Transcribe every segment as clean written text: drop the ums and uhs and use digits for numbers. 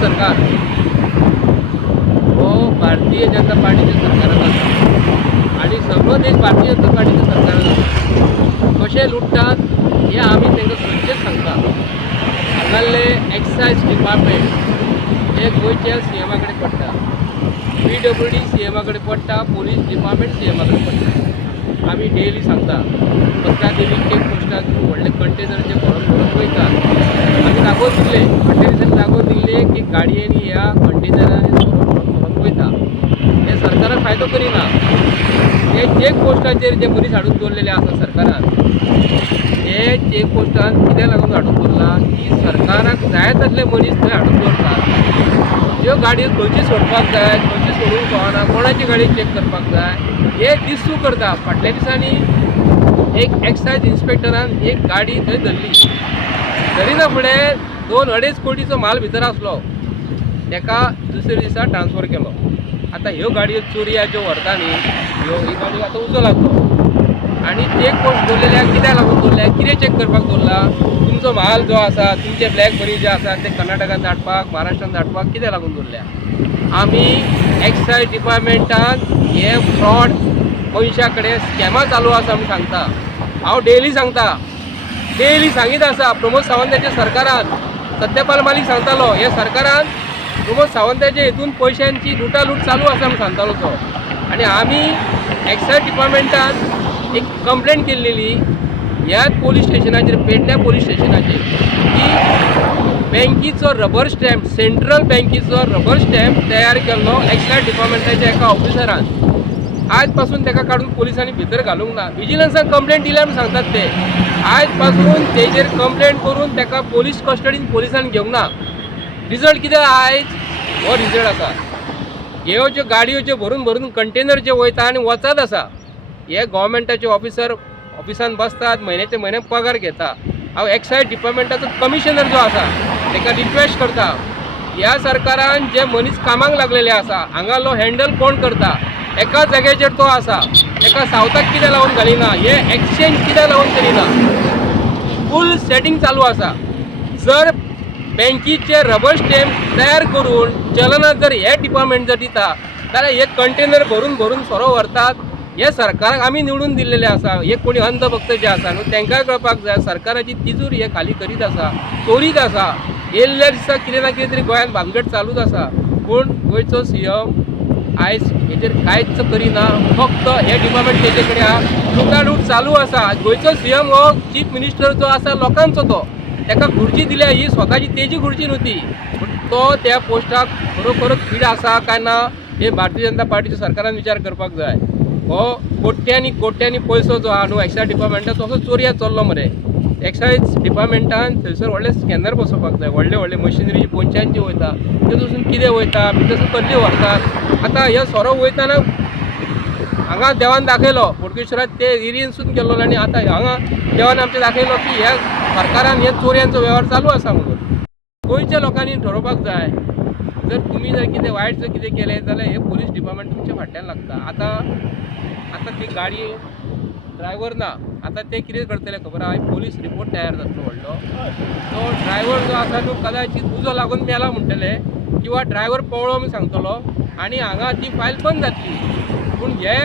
सरकार हो भारतीय जनता पार्टीच्या सरकारात आसा आणि सगळो देश भारतीय जनता पार्टीच्या सरकारात आसा. कशे लुटतात हे आमी तांकां खंयचेच सांगता. हांगाले एक्सायज डिपार्टमेंट हे गोंयच्या सीएमा कडेन पडटा, PWD सीएमा कडेन पडटा, पोलीस डिपार्टमेंट सीएमा कडेन पडटा. आमी डेली सांगता पंदरा डेली चेक पोस्टाक व्हडले कंटेनर जे भरून वयतात आमी दाखोवन दिल्ले कंटेनर दाखोवन दिल्ले की गाडयेनी ह्या कंटेनरांनी भरून वयता. हे सरकाराक फायदो करिना. हे चेक पोस्टाचेर जे मनीस हाडून दवरलेले आसा सरकारान, हे चेक पोस्टान कित्याक लागून हाडून दवरला की सरकाराक जाय तसले मनीस थंय हाडून दवरतात. ज्यो गाडयो खंयची सोडपाक जाय खंयची सोडूंक कळना, कोणाची गाडी चेक करपाक जाय हे दिसू करता. फाटल्या दिसांनी एक एक्सायज इन्स्पेक्टरान एक गाडी थंय धरली. धरिना फुडें 2-2.5 कोटीचो माल भितर आसलो, ताका दुसरे दिसा ट्रान्सफर केलो. आतां ह्यो गाडयो चोरया ज्यो व्हरता न्ही, ही गाडी आतां उजो लागलो आनी चेक पोस्ट दवरलेल्या कित्याक लागून दवरल्या, कितें चेक करपाक दवरला? तुमचो म्हाल जो आसा, तुमचे ब्लॅक मनी जे आसा ते कर्नाटकान धाडपाक, महाराष्ट्रान धाडपाक कित्याक लागून दवरल्या? आमी एक्सायज डिपार्टमेंटान हे फ्रॉड मनशा कडेन स्कॅमां चालू आसा म्हूण सांगता. हांव डेली सांगता, डेली सांगीत आसा. प्रमोद सावंताच्या सरकारान सत्यपाल मालीक सांगतालो हे सरकारान प्रमोद सावंताच्या हितून पयशांची लुटालूट चालू आसा म्हूण सांगतालो तो. आनी आमी एक्सायज डिपार्टमेंटान एक कंप्लेंट केल्लेली ह्याच पोलीस स्टेशनाचेर, पेडण्या पोलीस स्टेशनाचेर, की बँकीचो रबर स्टॅम्प, सेंट्रल बँकीचो रबर स्टॅम्प तयार केल्लो एक्सायज डिपार्टमेंटाच्या एका ऑफिसरान. आज पासून ताका काडून पुलिसांनी भितर घालूंक ना. विजिलन्साक कंप्लेंट दिल्या म्हूण सांगतात ते. आज पासून तेजेर कंप्लेंट करून ताका पोलीस कस्टडीन पुलिसांनी घेवंक ना. रिजल्ट कितें आयज हो रिजल्ट आसा. ह्यो ज्यो गाडयो ज्यो भरून भरून कंटेनर जे वयता आनी वचत आसा, हे गव्हर्मेंटाचे ऑफिसर ऑफिसान बसतात, म्हयन्याचे म्हयने पगार घेता. हांव एक्सायज डिपार्टमेंटाचो कमिशनर जो आसा ताका रिक्वेस्ट करता, ह्या सरकारान जे मनीस कामाक लागलेले आसा हांगालो हँडल कोण करता? एका जाग्याचेर तो आसा, ताका सावथाक कित्याक लागून घालिना? हे एक्सचेंज कित्याक लागून करिना? फूल सेटींग चालू आसा. जर बँकीचे रबर स्टॅम्प तयार करून चलनात जर हे डिपार्टमेंट जर दिता जाल्यार हे कंटेनर भरून भरून सोरो व्हरतात. हे सरकाराक आमी निवडून दिल्लेले आसा. हे कोणी अंधभक्त जे आसा न्हू तांकांय कळपाक जाय सरकाराची तिजूरी हे खाली करीत आसा, चोरीत आसा. येयल्ल्या दिसा कितें ना कितें तरी गोंयांत भानगड चालूच आसा. पूण गोंयचो सीएम आयज हेजेर कांयच करिना. फक्त हे डिपार्टमेंट तेजे कडेन आहा, लुटालूट चालू आसा. गोंयचो सीएम हो चीफ मिनिस्टर जो आसा लोकांचो तो, ताका खुर्ची दिल्या ही स्वताची तेजी खुर्ची न्हू ती. तो त्या पोस्टाक खरोखरच फीड आसा काय ना हे भारतीय जनता पार्टीच्या सरकारान विचार करपाक जाय. हो कोट्यांनी कोट्यांनी पयसो जो आहा न्हू एक्सायज डिपार्टमेंटाचो असो चोरया चल्लो मरे. एक्सायज डिपार्टमेंटान थंयसर व्हडले स्कॅनर बसोवपाक जाय. व्हडले व्हडले मशिनरी पोंच्यांची वयता तेतून कितें वयता भितर कसली व्हरतात. आतां हे सोरो वयताना हांगा देवान दाखयलो, बोडगेश्वरात ते एरियेनसून गेल्लो आनी आतां हांगा देवान आमचे दाखयलो की ह्या सरकारान हे चोरयांचो वेव्हार चालू आसा म्हणून. गोंयच्या लोकांनी ठरोवपाक जाय. जर तुमी जर कितें वायट जर कितें केलें जाल्यार हे पोलीस डिपार्टमेंट तुमच्या फाटल्यान लागता. आतां ती गाडी ड्रायव्हर ना, आतां ते कितें करतले खबर आहा? पोलीस रिपोर्ट तयार जातलो व्हडलो. तो ड्रायव्हर जो आसा न्हू कदाचित उजो लागून मेला म्हणटले किंवा ड्रायव्हर पळो म्हूण सांगतलो आनी हांगा ती फायल बंद जातली. पूण हे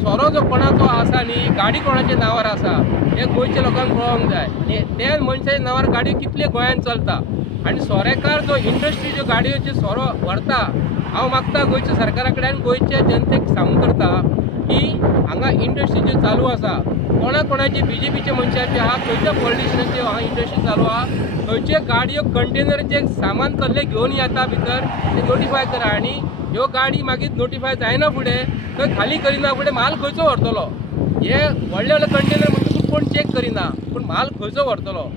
सोरो जो कोणाचो आसा न्ही, गाडी कोणाच्या नांवार आसा हे गोंयच्या लोकांक कळोवंक जाय. आनी त्या मनशाच्या नांवार गाडयो कितले गोंयांत चलता आनी सोरेकार जो इंडस्ट्री ज्यो गाडयोचे सोरो व्हरता, हांव मागता गोंयच्या सरकारा कडेन गोंयच्या जनतेक सांगूंक करता की हांगा इंडस्ट्री ज्यो चालू आसा, कोणाची BJPचे मनशाचे आहा, खंयच्या पॉलिटिशियनाचे हांगा इंडस्ट्री चालू आहा, खंयचे गाडयो कंटेनरचे सामान कसले घेवन येता भितर ते नोटिफाय करा. आनी ह्यो गाडी मागीर नोटिफाय जायना फुडें थंय खाली करिना फुडें माल खंयचो व्हरतलो? हे व्हडले व्हडले कंटेनर म्हणटा कोण चेक करिना, पूण माल खंयचो व्हरतलो?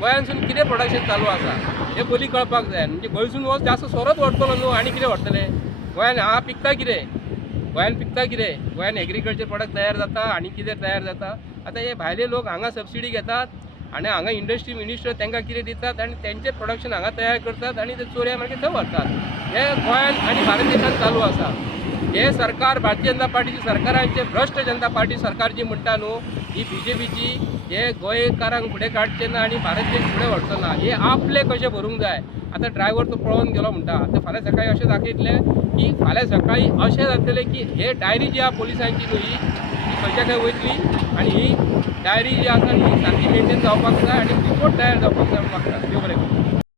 गोंयांतसून कितें प्रोडक्शन चालू आसा हे पयलीं कळपाक जाय. म्हणजे गोंयसून हो जास्त सोरोच व्हरतलो न्हू आनी कितें व्हरतले? गोंयान हांगा पिकता कितें? गोंयान पिकता कितें? गोंयान एग्रीकल्चर प्रोडक्ट तयार जाता आनी कितें तयार जाता? आतां हे भायले लोक हांगा सबसिडी घेतात आनी हांगा इंडस्ट्री मिनिस्टर तांकां कितें दितात आनी तेंचें प्रोडक्शन हांगा तयार करतात आनी ते चोरया मागीर थंय व्हरतात. हे गोंयान आनी भारत देशांत चालू आसा. हे सरकार भारतीय जनता पार्टीची सरकारांचे भ्रश्ट जनता पार्टी सरकार जी म्हणटा न्हू ही BJPची हे गोंयकारांक फुडें काडचें ना आनी भारत देश फुडें व्हरचो ना, हे आपले कशें भरूंक जाय. आतां ड्रायव्हर तो पळोवन गेलो म्हणटा, आतां फाल्यां सकाळी अशें दाखयतलें की फाल्यां सकाळी अशें जातलें की हे डायरी जी आहा पुलिसांची न्हू ही खंयच्या खंय वयतली आनी ही डायरी जी आसा ही सारकी मेंटेन जावपाक जाय आनी रिपोर्ट तयार जावपाक जाय. म्हाका देव बरें करूं.